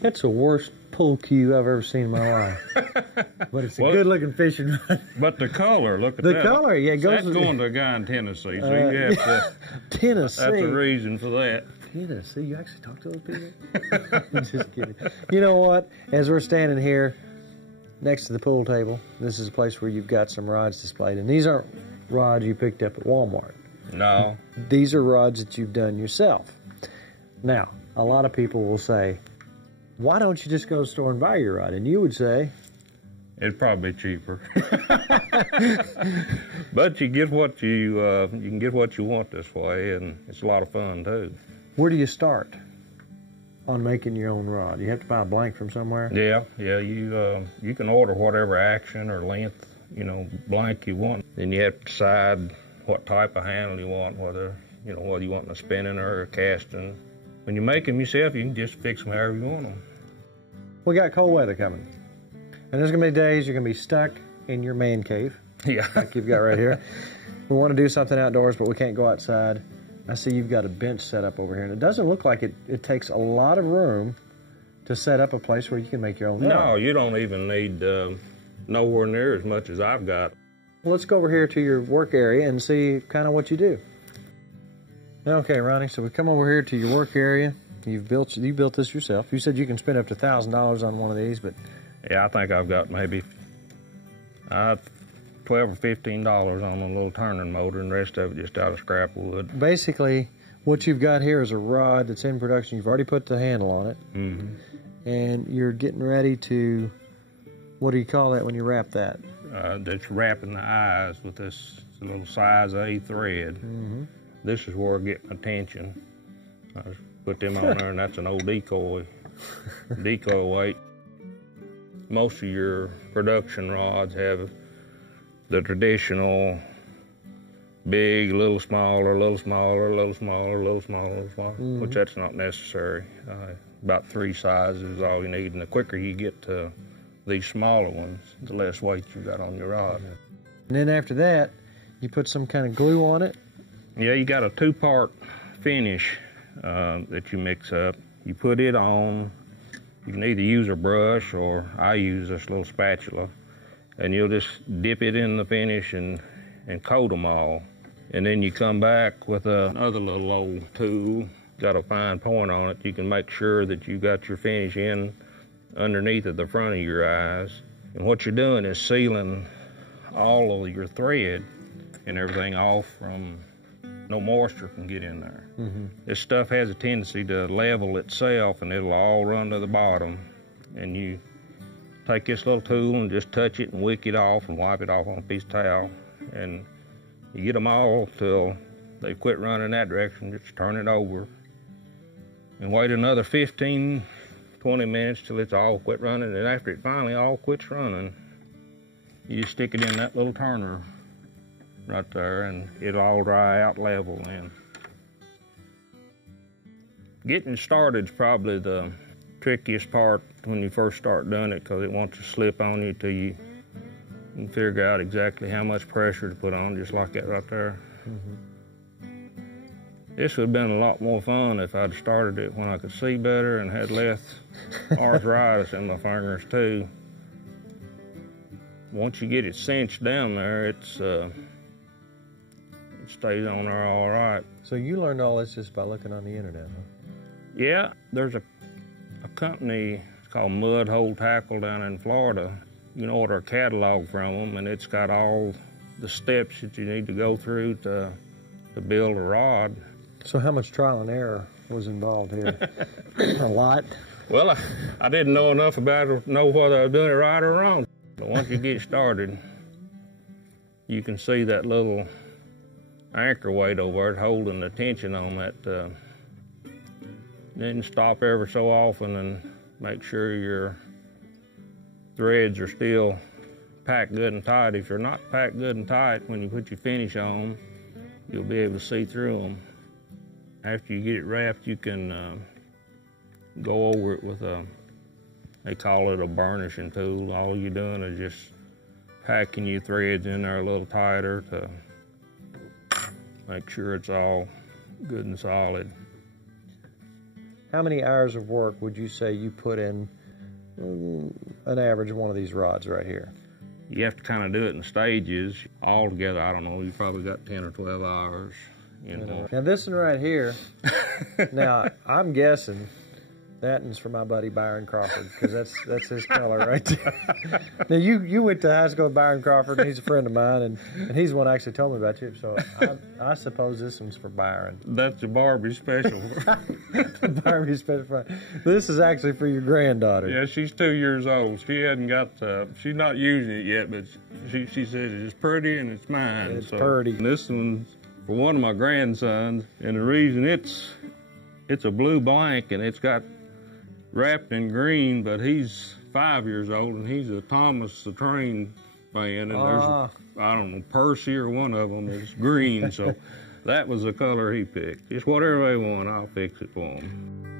That's the worst pull cue I've ever seen in my life. But it's a good-looking fishing rod. But the color, look at the that. The color, yeah. That's going to a guy in Tennessee, so you have to... Tennessee. That's a reason for that. Tennessee? You actually talk to those people? Just kidding. You know what? As we're standing here next to the pool table, this is a place where you've got some rods displayed. And these aren't rods you picked up at Walmart. No. These are rods that you've done yourself. Now, a lot of people will say, why don't you just go to the store and buy your rod? And you would say... It'd probably be cheaper. But you get what you can get what you want this way, and it's a lot of fun too. Where do you start on making your own rod? You have to buy a blank from somewhere? Yeah. You can order whatever action or length, blank you want. Then you have to decide what type of handle you want, whether you want a spinning or a casting. When you make them yourself, you can just fix them however you want them. We got cold weather coming. And there's going to be days you're going to be stuck in your man cave. Yeah. Like you've got right here. We want to do something outdoors, but we can't go outside. I see you've got a bench set up over here. And it doesn't look like it takes a lot of room to set up a place where you can make your own rod. No, you don't even need nowhere near as much as I've got. Well, let's go over here to your work area and see kind of what you do. Okay, Ronnie, so we come over here to your work area. You built this yourself. You said you can spend up to $1,000 on one of these, but... Yeah, I think I've got maybe $12 or $15 on a little turning motor, and the rest of it just out of scrap wood. Basically, what you've got here is a rod that's in production. You've already put the handle on it, and you're getting ready to, what do you call that when you wrap that? That's wrapping the eyes with this little size A thread. This is where I get my tension. I just put them on there, and that's an old decoy weight. Most of your production rods have the traditional big, little smaller, little smaller, little smaller, little smaller, little smaller, which that's not necessary. About 3 sizes is all you need, and the quicker you get to these smaller ones, the less weight you got on your rod. And then after that, you put some kind of glue on it? Yeah, you got a 2-part finish that you mix up. You put it on. You can either use a brush, or I use this little spatula, and you'll just dip it in the finish and coat them all. And then you come back with another little old tool, got a fine point on it. You can make sure that you got your finish in underneath of the front of your eyes. And what you're doing is sealing all of your thread and everything off from no moisture can get in there. This stuff has a tendency to level itself, and it'll all run to the bottom. And you take this little tool and just touch it and wick it off and wipe it off on a piece of towel. And you get them all till they quit running that direction. Just turn it over and wait another 15, 20 minutes till it's all quit running. And after it finally all quits running, you just stick it in that little turner right there, and it'll all dry out level then. Getting started is probably the trickiest part when you first start doing it, because it wants to slip on you till you can figure out exactly how much pressure to put on, just like that right there. This would have been a lot more fun if I'd started it when I could see better and had less arthritis in my fingers too. Once you get it cinched down there, it stays on there all right. So you learned all this just by looking on the internet, huh? Yeah, there's a company, it's called Mud Hole Tackle down in Florida. You can order a catalog from them, and it's got all the steps that you need to go through to build a rod. So how much trial and error was involved here? A lot? Well, I didn't know enough about it to know whether I was doing it right or wrong. But once you get started, you can see that little anchor weight over it holding the tension on that. Then stop ever so often and make sure your threads are still packed good and tight. If you're not packed good and tight, when you put your finish on, you'll be able to see through them. After you get it wrapped, you can go over it with they call it a burnishing tool. All you're doing is just packing your threads in there a little tighter to make sure it's all good and solid. how many hours of work would you say you put in an average one of these rods right here? You have to kind of do it in stages. All together, I don't know, you probably got 10 or 12 hours. You know. Now this one right here, now I'm guessing that one's for my buddy Byron Crawford, because that's his color right there. Now you went to high school with Byron Crawford, and he's a friend of mine, and he's the one that actually told me about you. So I suppose this one's for Byron. That's a Barbie special. Barbie special. This is actually for your granddaughter. Yeah, she's 2 years old. She hadn't got. She's not using it yet, but she says it's pretty and it's mine. It's pretty. And this one's for one of my grandsons, and the reason it's a blue blank and it's got wrapped in green, but he's 5 years old and he's a Thomas the Train fan, and there's I don't know, Percy or one of them is green, so that was the color he picked. Just whatever they want, I'll fix it for them.